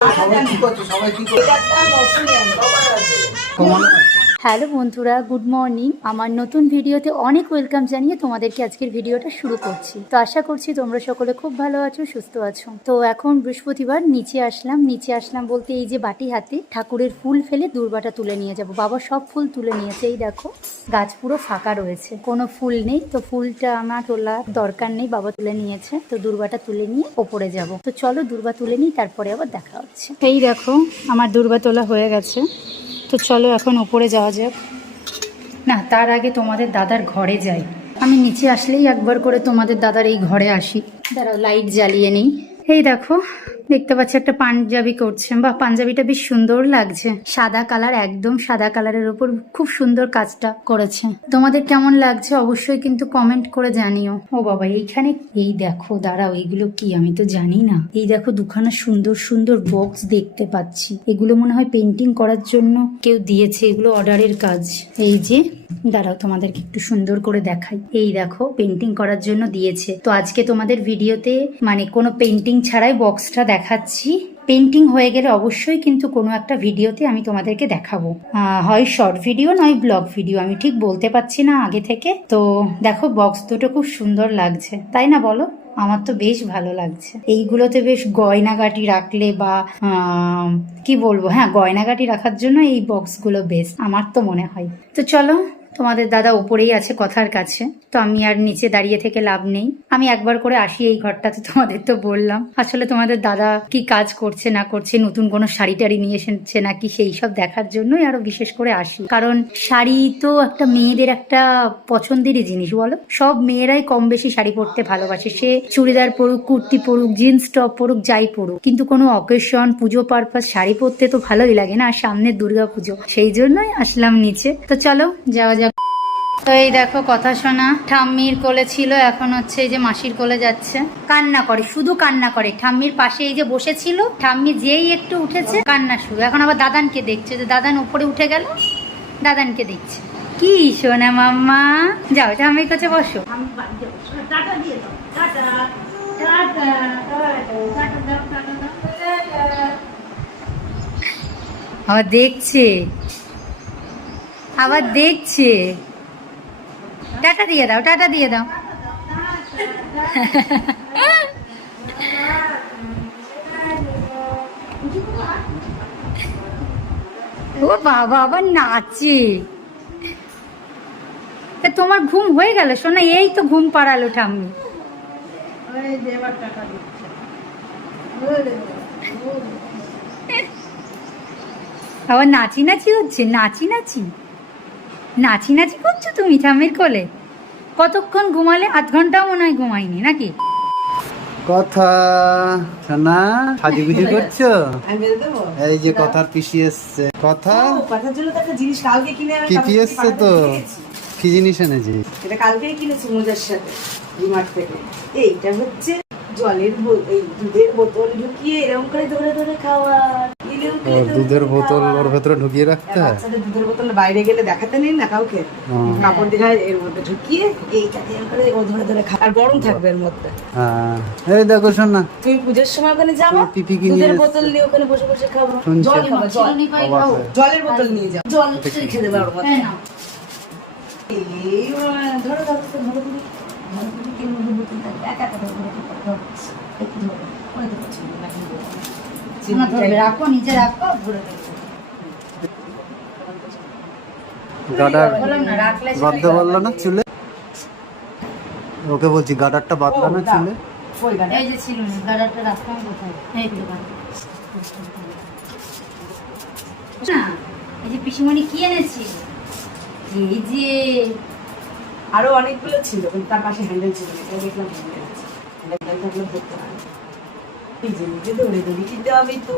সবাই কি করছে? সবাই কি করছে? হ্যালো বন্ধুরা, গুড মর্নিং। আমার নতুন ভিডিওতে অনেক ওয়েলকাম জানিয়ে তোমাদেরকে আজকের ভিডিওটা শুরু করছি। তো আশা করছি তোমরা সকলে খুব ভালো আছো, সুস্থ আছো। তো এখন বৃহস্পতিবার, নিচে আসলাম। নিচে আসলাম বলতে এই যে বাটি হাতে ঠাকুরের ফুল ফেলে দুর্বাটা তুলে নিয়ে যাব। বাবা সব ফুল তুলে নিয়েছে, এই দেখো, গাছ পুরো ফাঁকা রয়েছে। কোনো ফুল নেই, তো ফুলটা আমার তোলার দরকার নেই, বাবা তুলে নিয়েছে। তো দুর্বাটা তুলে নিয়ে ওপরে যাব। তো চলো দুর্বা তুলে নিই, তারপরে আবার দেখা হচ্ছে। এই দেখো, আমার দুর্বা তোলা হয়ে গেছে। তো চলো এখন ওপরে যাওয়া যাক। না, তার আগে তোমাদের দাদার ঘরে যাই। আমি নিচে আসলেই একবার করে তোমাদের দাদার এই ঘরে আসি। দাঁড়াও লাইট জ্বালিয়ে নেই। এই দেখো দেখতে পাচ্ছি একটা পাঞ্জাবি করছে। বা পাঞ্জাবিটা বেশ সুন্দর লাগছে। সাদা কালার, একদম সাদা কালারের উপর খুব সুন্দর কাজটা করেছে। তোমাদের কেমন লাগছে অবশ্যই কিন্তু কমেন্ট করে জানিও। ও বাবা, এইখানে এই দেখো, দাঁড়াও এইগুলো কি? আমি তো জানি না। এই দেখো, দুখানা সুন্দর সুন্দর বক্স দেখতে পাচ্ছি। এগুলো মনে হয় পেন্টিং করার জন্য কেউ দিয়েছে, এগুলো অর্ডারের কাজ। এই যে, দাঁড়াও, তোমাদেরকে একটু সুন্দর করে দেখাই। এই দেখো পেন্টিং করার জন্য দিয়েছে। তো আজকে তোমাদের ভিডিওতে মানে কোনো পেন্টিং ছাড়াই বক্সটা দেখাচ্ছি। পেন্টিং হয়ে গেলে অবশ্যই কিন্তু কোনো একটা ভিডিওতে আমি তোমাদেরকে দেখাবো। হয় শর্ট ভিডিও নয় ব্লগ ভিডিও আমি ঠিক বলতে পারছি না আগে থেকে। তো দেখো বক্স দুটো খুব সুন্দর লাগছে। তাই না বলো? আমার তো বেশ ভালো লাগছে। এইগুলোতে বেশ গয়নাগাটি রাখলে বা কি বলব? হ্যাঁ গয়নাগাটি রাখার জন্য এই বক্সগুলো বেশ আমার তো মনে হয়। তো চলো তোমাদের দাদা উপরেই আছে কথার কাছে। তো আমি আর নিচে দাঁড়িয়ে থেকে লাভ নেই। আমি একবার করে আসি এই ঘরটাতে, তোমাদের তো বললাম। আসলে তোমাদের দাদা কি কাজ করছে, না করছে, নতুন কোনো শাড়ি টাড়ি নিয়ে এসেছে নাকি, সেই সব দেখার জন্যই আরও বিশেষ করে আসি। কারণ শাড়ি তো একটা মেয়েদের একটা পছন্দেরই জিনিস, বলো? সব মেয়েরাই কম বেশি শাড়ি পরতে ভালোবাসে। সে চুড়িদার পরুক, কুর্তি পরুক, জিন্স টপ পরুক, যাই পরুক। কিন্তু কোনো অকেশন পুজো পারপাস শাড়ি পরতে তো ভালোই লাগে না, আর সামনে দুর্গা পুজো সেই জন্যই আসলাম নিচে। তো চলো, যাওয়া যাক। তো এই দেখো কথা শোনা। ঠাম্মির কোলে ছিল এখন হচ্ছে এই যে মাসির কোলে যাচ্ছে। কান্না করে শুধু কান্না করে। ঠাম্মির পাশে এই যে বসেছিল ঠাম্মি যেই একটু উঠেছে কান্না শুরু। এখন আবার দাদানকে দেখছে যে দাদান উপরে উঠে গেল দাদানকে দেখছে। কি শোনা মাম্মা! যাও ঠাম্মির কাছে বসো। আবার দেখছে। আবার দেখছে। টাটা দিয়ে দাও টাটা দিয়ে দাও। ও বাবা আবার নাচে। তা তোমার ঘুম হয়ে গেল? শোনা এই তো ঘুম পাড়ালো ঠাম্মি। আবার নাচি নাচি হচ্ছে? নাচি নাচি নাচি নাচি করছ তুমি ঠামের কোলে? কতক্ষণ ঘুমালে আধ ঘন্টাও মনে হয় ঘুমাইনি নাকি? কথা শোনা সাজুগুজু করছ? এই যে কথার পিসি এসছে। কথা? কথার জন্য তো একটা জিনিস কালকে কিনে আমি পিপি কাপড় এসছে তো। কি জিনিস এনেছি? এটা কালকেই কিনেছি মোজার সাথে ডিমার্ট থেকে। এইটা হচ্ছে জলের এই দুধের বোতল ঢুকিয়ে এরকম করে ধরে ধরে খাওয়া দুধের বোতল ওর ভেতরে ঢুকিয়ে রাখতে হয় দুধের বোতল বাইরে গেলে দেখাতে নেই না কাউকে কাপড় দিয়ে এর মধ্যে ঢুকিয়ে দিয়ে করে ও ধরে ধরে খা আর গরম থাকবে এর মধ্যে হ্যাঁ এই দেখো শোনা তুমি পুজোর সময় ওখানে যাব পিপি কিনে দুধের বোতল নিয়ে ওখানে বসে বসে খাব জল জল হয়ে। জলের বোতল নিয়ে যাও জল দেবে ওর মধ্যে হ্যাঁ। এই ধরো ধরো ধরো ধরো ধরো ধরো ধরো একা ধরো ধরো ধরো, ধরো একটু ধরো ওই ধরো চিনি নাকি ধরো। না, ধরবে, রাখো নিচে রাখো ধরে ধরে। গাডার বললাম না রাখলে সেটাই বাঁধতে পারল না চুলে? ওকে বলছি গাডারটা বাঁধলো না দাও। চুলে? এই যে ছিল না গাড়াটা কোথায়? এই না এই যে পিসিমণি কি এনেছি? এই যে আরও অনেকগুলো ছিল তার পাশে হ্যান্ডেল ছিল দেখলাম হ্যান্ডেল আছে। হ্যান্ডেল নিজে ধরে ধরে। দিতে হবে তো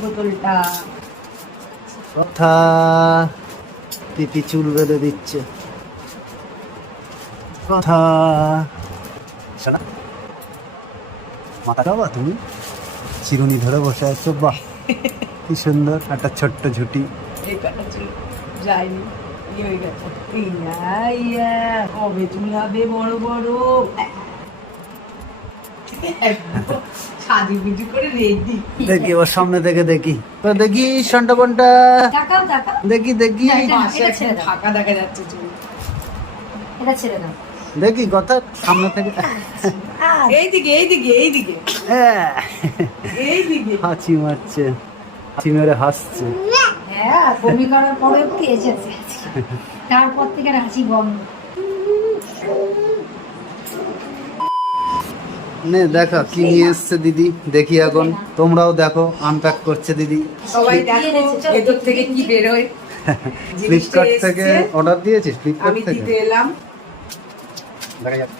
বোতলটা কথা পিপি চুল বেঁধে দিচ্ছে। কথা। শোনা মাথা খাবা তুমি? চিরুনি ধরে বসে আছো বাহ। কি সুন্দর একটা ছোট্ট ঝুটি। ইয়ে হয়ে গেছে। ইয়া ইয়া হবে চুল হবে বড় বড়? একদম করে রেডি দেখি ওর সামনে থেকে দেখি। তো দেখি সন্টা দেখি দেখি। ফাঁকা দেখা যাচ্ছে এটা ছেড়ে দাও। দেখি কথা সামনে থেকে। এইদিকে এইদিকে এইদিকে। হ্যাঁ, এইদিকে। হাঁচি মারছে। হাঁচি মেরে হাসছে। হ্যাঁ বমি করার পরেও কি এসেছে? তারপর থেকে হাসি বন্ধ নে দেখো কি নিয়ে এসছে দিদি দেখি এখন। তোমরাও দেখো আনপ্যাক করছে দিদি। সবাই দেখো ভেতর থেকে কি বেরোয় জিনিসটা ফ্লিপকার্ট থেকে অর্ডার দিয়েছিস? ফ্লিপকার্ট আমি থেকে? দিতে এলাম। দেখা যাক।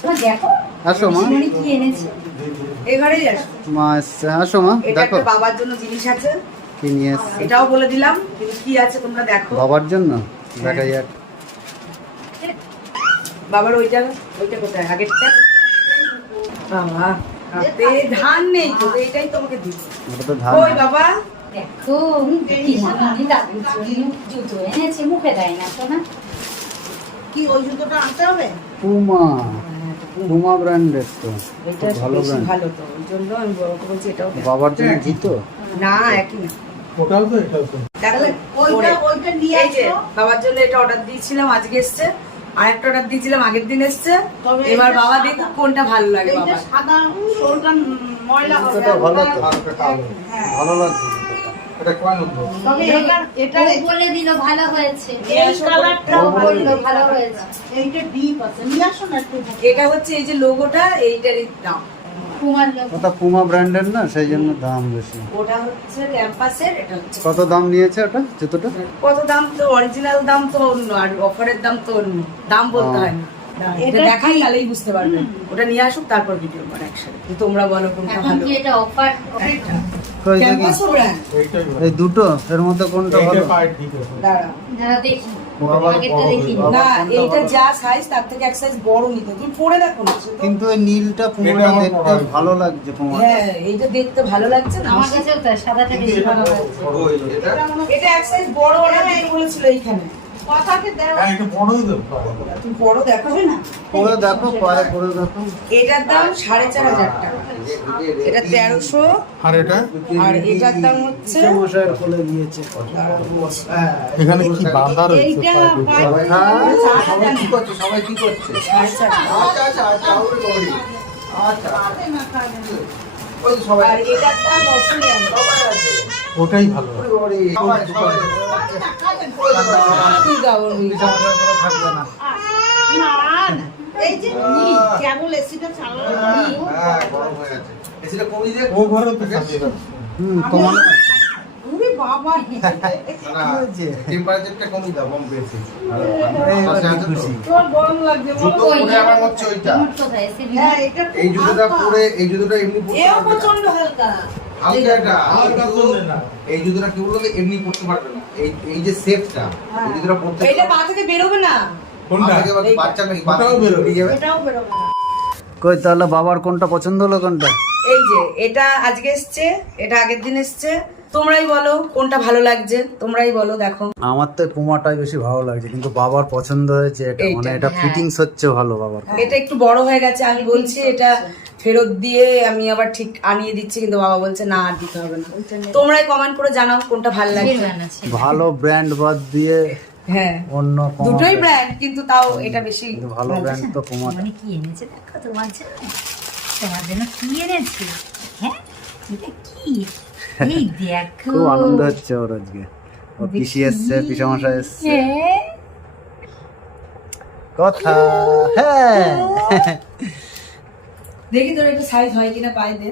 তোমরা দেখো আসো মা। শিরোনি কি এনেছে? এবারেই আসো মা এসছে। আসো মা দেখো। বাবার জন্য জিনিস আছে। কি নিয়ে এসছে? এটাও বলে দিলাম কি আছে তোমরা দেখো। বাবার জন্য? দেখা যাক। বাবার ওইটা ওইটা কোথায়? আগেরটা? বাবা হাতে ধান নেই তো এটাই তোমাকে দিচ্ছি। ওটা তো ধান। ওই বাবা? দেখো কি শিরোনি দাদুর জন্য জুতো এনেছে মুখে দেয় না তো না? কি ওই জুতোটা আনতে হবে? পুমা পুমা ব্র্যান্ডের তো ভালো ব্র্যান্ড ভালো তো ওই জন্য আমি বড়কে বলছি এটাও বাবার জন্য জুতো? না একই না। ওটাও তো এটাও তো। দেখো ওইটা ওইটা নিয়ে আসো। বাবার জন্য এটা অর্ডার দিয়েছিলাম আজকে এসছে। আরেকটা অর্ডার দিয়েছিলাম আগের দিন এসছে। এবার এটা বাবা কোনটা ভালো লাগে এইটা সাদা সোলটা ময়লা হবে। ভালো তো হালকা কালো। ভালো লাগছে এটা কয় নম্বর তবে এটা এটা বলে দিল ভালো হয়েছে। এই কালারটাও বলল ভালো হয়েছে। এইটা ডিপ আছে। নিয়ে আসো না একটু। এটা হচ্ছে এই যে লোগোটা এইটারই দাম। ওটা পুমা ব্র্যান্ডের না সেই জন্য দাম বেশি। ওটা হচ্ছে ক্যাম্পাসের এটা হচ্ছে কত দাম নিয়েছে ওটা জুতোটা? কত দাম তো অরিজিনাল দাম তো অন্য আর অফারের দাম তো অন্য। দাম বলতে হয় না। এটা দেখাই তাহলেই বুঝতে পারবেন ওটা নিয়ে আসুক তারপর ভিডিও করে একসাথে। তোমরা বলো কোনটা ভালো। কি এটা অফার কই দেখি ক্যাম্পাসও ব্র্যান্ড এইটাই ভালো। এই দুটো এর মধ্যে কোনটা ভালো। দাঁড়া দেখি। বাবার আগেরটা দেখি বাবার না এইটা যা সাইজ তার থেকে এক সাইজ বড় নিতে। তুমি পরে দেখো না কিন্তু এই নীলটা পুমাটা এটা দেখতে ভালো লাগছে পুমাটা হ্যাঁ এইটা দেখতে ভালো লাগছে না? আমার কাছেও তাই সাদাটা বেশি ভালো লাগছে। বড় হয়ে যায়। এটা- এটা এক সাইজ বড় অর্ডার দিতে বলেছিল এইখানে? হ্যাঁ। তুমি বড় পরে দেখো দেখো। এটার দাম সাড়ে চার হাজার টাকা। এটা তেরোশো। আর এটা? আর এটার দাম হচ্ছে এখানে কি বাঁধা রয়েছে সবাই কি করছে? সবাই কি করছে। ওটাই ভালো। এই যে কেবল এসিটা চালানো ও ঘরে তো থাকে হুম কমানো। ওরে বাবা। টেম্পারেচারটা কমই দাও কম পেয়েছি এইবার কি খুশি। তোর গরম লাগছে জুতো পরে আমার হচ্ছে ওইটা। তোমার কোথায় এসে হ্যাঁ এটা এই জুতোটা পরে এই জুতোটা এমনি এও প্রচণ্ড হালকা। এই জুতোটা কি বলতো এমনি পরতে পারবে না। এই এই যে সেফটা এই জুতোটা পরতে এটা পা থেকে বেরোবে না। কোনটা? বাচ্চা নাকি ওটাও বেরোবে। এটাও বেরোবে না। কই তাহলে বাবার কোনটা পছন্দ হলো কোনটা? এই যে এটা আজকে এসছে এটা আগের দিন এসছে। তোমরাই বলো কোনটা ভালো লাগছে তোমরাই বলো দেখো। আমার তো পুমাটাই বেশি ভালো লাগছে কিন্তু বাবার পছন্দ হয়েছে এটা মানে এটা হ্যাঁ। ফিটিংস হচ্ছে ভালো বাবার। এটা একটু বড় হয়ে গেছে আমি বলছি এটা ফেরত দিয়ে আমি আবার ঠিক আনিয়ে দিচ্ছি কিন্তু বাবা বলছে না আর দিতে হবে না। তোমরাই কমেন্ট করে জানাও কোনটা ভালো লাগছে। ভালো ব্র্যান্ড বাদ দিয়ে হ্যাঁ। অন্য দুটোই ব্র্যান্ড। কিন্তু তাও এটা বেশি ভালো ব্র্যান্ড। তো মানে কি এনেছে দেখো তোমার জন্য? তোমার জন্য কি এনেছে? হ্যাঁ? এটা কি? এই দেখো। খুব আনন্দ হচ্ছে ওর আজকে। ও পিসি এসছে এসছে। হ্যাঁ। কথা। হ্যাঁ। দেখি তোর একটা সাইজ হয় কিনা পাই দে।